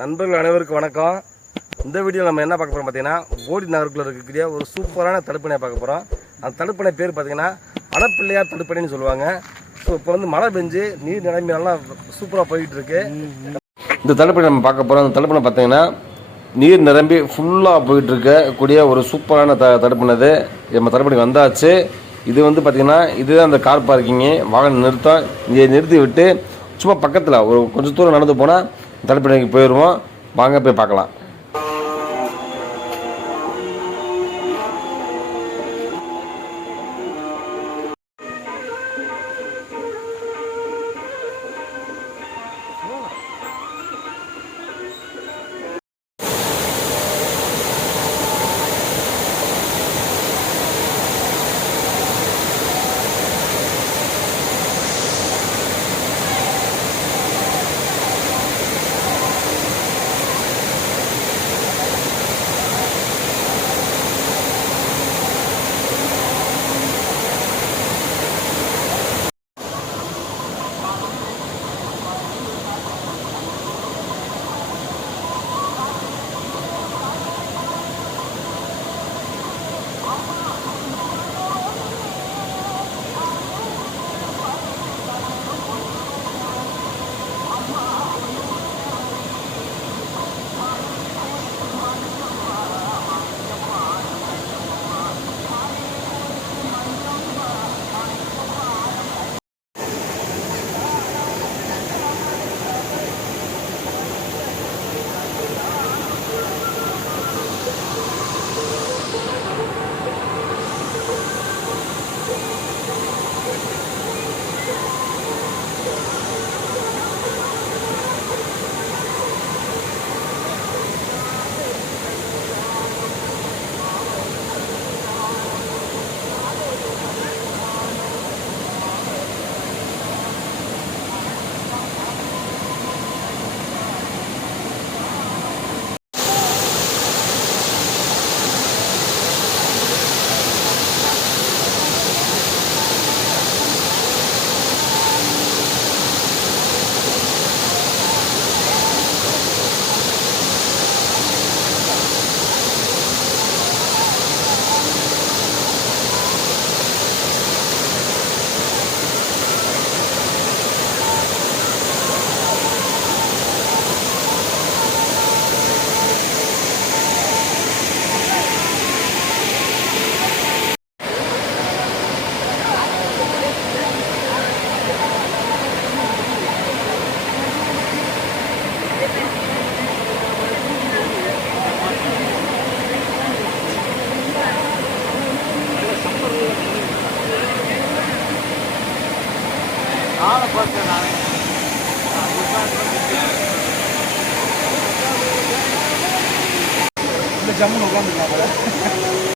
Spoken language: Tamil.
நண்பர்கள் அனைவருக்கும் வணக்கம். இந்த வீடியோ நம்ம என்ன பார்க்க போகிறோம் பார்த்தீங்கன்னா போடி நகருக்குள்ள இருக்கக்கூடிய ஒரு சூப்பரான தடுப்பணையை பார்க்க போகிறோம் அந்த தடுப்பணை பேர் பார்த்தீங்கன்னா அடப்பிள்ளையார் தடுப்பணைன்னு சொல்லுவாங்க. ஸோ இப்போ வந்து மழை பெஞ்சு நீர் நிலைமையெல்லாம் சூப்பராக போயிட்டு இருக்கு இந்த தடுப்பணை நம்ம பார்க்க போகிறோம் அந்த தடுப்பணை பார்த்தீங்கன்னா நீர் நிரம்பி ஃபுல்லாக போயிட்டு இருக்கக்கூடிய ஒரு சூப்பரான த தடுப்பணை நம்ம தடுப்பணை வந்தாச்சு. இது வந்து பார்த்திங்கன்னா இதுதான் அந்த கார் பார்க்கிங்கு வாகனம் நிறுத்தம் இங்கே நிறுத்தி விட்டு சும்மா பக்கத்தில் ஒரு கொஞ்சம் தூரம் நடந்து போனால் தடுப்பணைக்கு போயிடுவோம் வாங்க போய் பார்க்கலாம். ஆளை பார்த்தேன் நான். இந்த ஜம்முன்னு உட்காந்துருக்காங்க.